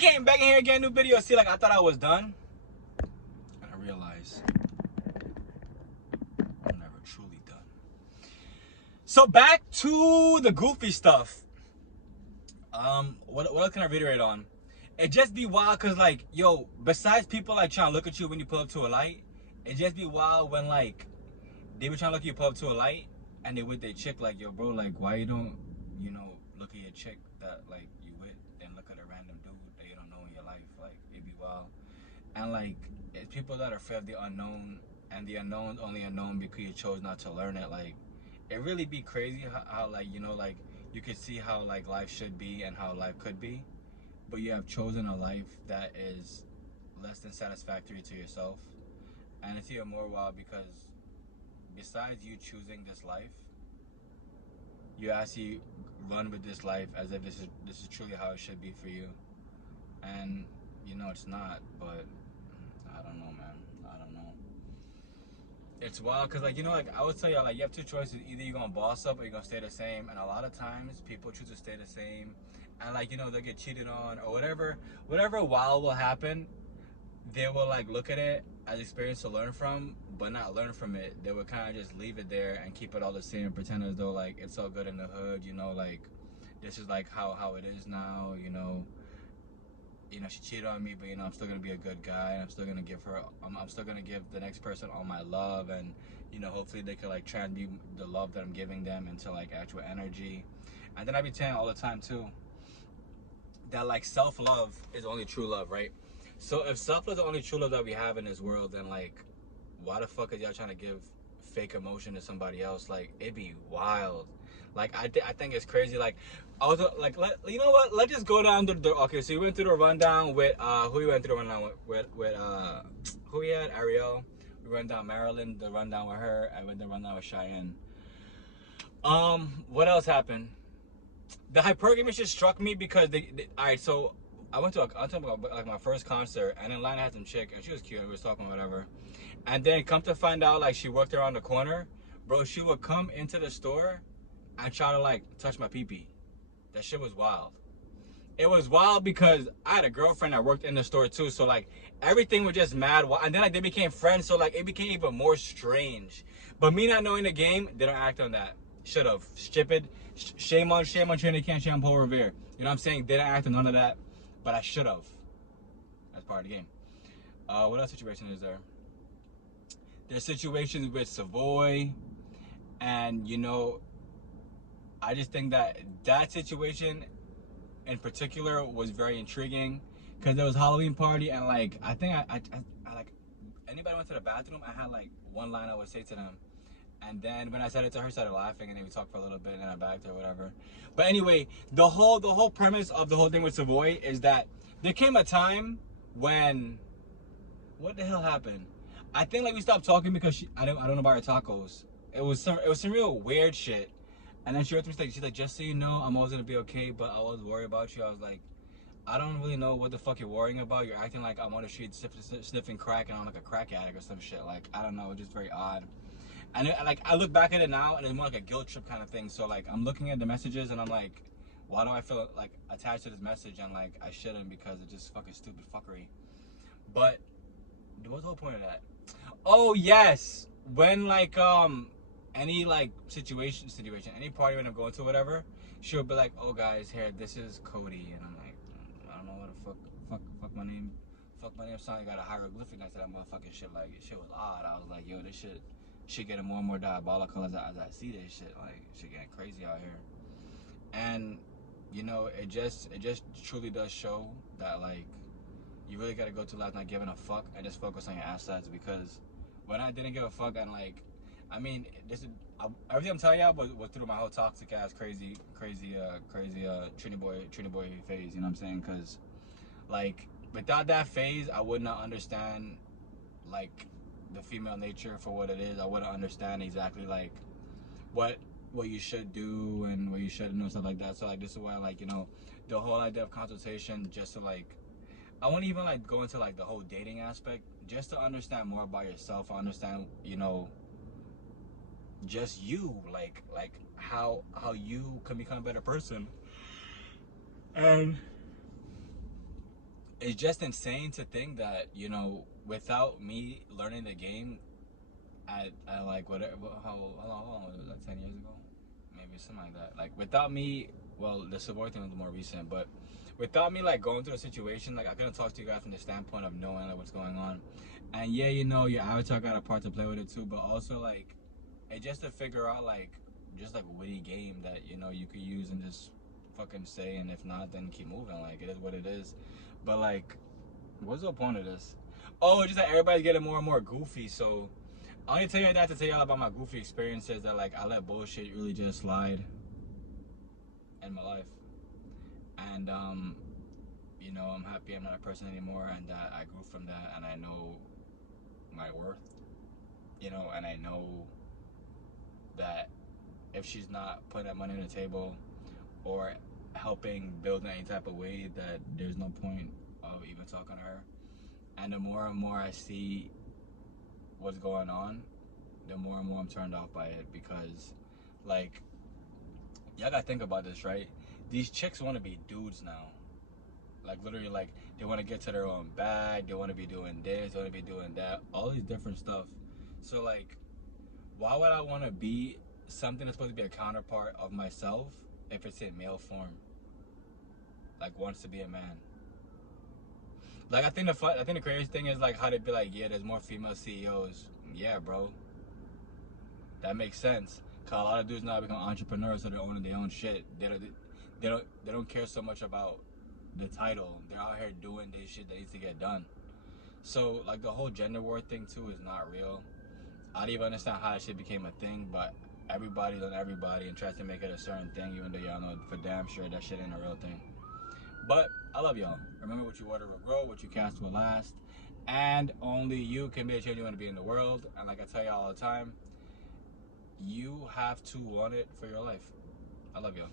came back in here again, new video. See, like, I thought I was done. And I realized I'm never truly done. So back to the goofy stuff. What else can I reiterate on? It just be wild cause like, yo, besides people like trying to look at you when you pull up to a light, it just be wild when like they be trying to look at you pull up to a light and they with their chick like, yo, bro, like why you don't, you know, look at your chick that like you with, then look at a random dude that you don't know in your life. Like it be wild. And like it's people that are afraid of the unknown, and the unknown only unknown because you chose not to learn it. Like it really be crazy how like, you know, like you could see how like life should be and how life could be, but you have chosen a life that is less than satisfactory to yourself. And it's even more wild because besides you choosing this life, you actually run with this life as if this is truly how it should be for you. And you know it's not, but I don't know, man. I don't know. It's wild because, like, you know, like I would tell you, like, you have two choices. Either you're gonna boss up or you're gonna stay the same. And a lot of times people choose to stay the same, and like, you know, they'll get cheated on or whatever wild will happen. They will like look at it as experience to learn from, but not learn from it. They will kind of just leave it there and keep it all the same and pretend as though like it's all good in the hood, you know, like this is like how it is now, you know, she cheated on me, but you know, I'm still gonna be a good guy, and I'm still gonna give her, I'm still gonna give the next person all my love, and you know, hopefully they could like transmute the love that I'm giving them into like actual energy. And then I be telling all the time too that like self-love is only true love, right? So if self-love is the only true love that we have in this world, then like why the fuck is y'all trying to give fake emotion to somebody else? Like it'd be wild. Like I think it's crazy. Like I was like, you know what? Let's just go down to the, okay. So we went through the rundown with who we went through the rundown with who we had, Ariel. We went down Maryland, the rundown with her. I went the rundown with Cheyenne. What else happened? The hypergamy shit struck me because all right. So I went to like my first concert, and in line I had some chick, and she was cute. We was talking whatever, and then come to find out, like she worked around the corner, bro. She would come into the store and try to like touch my pee-pee. That shit was wild. It was wild because I had a girlfriend that worked in the store too, so like everything was just mad wild. And then like they became friends, so like it became even more strange. But me not knowing the game, they don't act on that. Should have. Stupid. Shame on Trinity Can't, shame on Paul Revere. You know what I'm saying? They didn't act on none of that, but I should have. That's part of the game. What else situation is there? There's situations with Savoy, and you know, I just think that situation in particular was very intriguing because there was a Halloween party, and like I think I like anybody went to the bathroom, I had like one line I would say to them, and then when I said it to her, started laughing, and then we talked for a little bit, and then I backed her or whatever. But anyway, the whole premise of the whole thing with Savoy is that there came a time when, what the hell happened? I think like we stopped talking because I don't know about her tacos. It was some real weird shit. And then she wrote to me, she's like, just so you know, I'm always gonna be okay, but I always worry about you. I was like, I don't really know what the fuck you're worrying about. You're acting like I'm on the street sniffing crack and I'm like a crack addict or some shit. Like, I don't know, it's just very odd. And like I look back at it now and it's more like a guilt trip kind of thing. So like I'm looking at the messages and I'm like, why do I feel like attached to this message? And like I shouldn't, because it's just fucking stupid fuckery. But what's the whole point of that? Oh yes, when like any like situation, any party when I'm going to, whatever, she'll be like, oh guys, here, this is Cody, and I'm like, I don't know what the fuck my name sound. Got a hieroglyphic next to that motherfucking shit. Like shit was odd. I was like, yo, this shit getting more and more diabolical as I see this shit. Like shit getting crazy out here. And you know, it just truly does show that like you really gotta go to life not giving a fuck and just focus on your assets. Because when I didn't give a fuck, and like, I mean, everything I'm telling y'all was through my whole toxic ass crazy Trini boy phase. You know what I'm saying? Because like without that phase, I would not understand like the female nature for what it is. I wouldn't understand exactly like what you should do and what you shouldn't do and stuff like that. So like this is why, like, you know, the whole idea of consultation, just to like, I won't even like go into like the whole dating aspect, just to understand more about yourself. Understand, you know, just you, like how you can become a better person. And it's just insane to think that, you know, without me learning the game at like whatever, how long was it, like 10 years ago, maybe something like that. Like without me, well, the support thing was more recent, but without me like going through a situation, like I couldn't talk to you guys from the standpoint of knowing like what's going on. And yeah, you know, your avatar got a part to play with it too, but also like it just to figure out like just like a witty game that, you know, you could use and just fucking say, and if not, then keep moving. Like it is what it is. But like, what's the point of this? Oh, just that everybody's getting more and more goofy. So I only tell you that to tell y'all about my goofy experiences, that like I let bullshit really just slide in my life. And you know, I'm happy I'm not a person anymore, and that I grew from that, and I know my worth, you know, and I know that if she's not putting that money on the table or helping build in any type of way, that there's no point of even talking to her. And the more and more I see what's going on, the more and more I'm turned off by it, because like, y'all gotta think about this, right? These chicks want to be dudes now. Like literally, like they want to get to their own bag, they want to be doing this, they want to be doing that, all these different stuff. So like, why would I want to be something that's supposed to be a counterpart of myself if it's in male form? Like wants to be a man. Like I think the craziest thing is like how they be like, yeah, there's more female CEOs. Yeah, bro, that makes sense. Cause a lot of dudes now become entrepreneurs, so they're owning their own shit. They don't care so much about the title. They're out here doing this shit that needs to get done. So like the whole gender war thing too is not real. I don't even understand how that shit became a thing, but everybody's on everybody and tries to make it a certain thing, even though y'all know for damn sure that shit ain't a real thing. But I love y'all. Remember, what you water will grow, what you cast will last, and only you can be the change you want to be in the world. And like I tell y'all all the time, you have to want it for your life. I love y'all.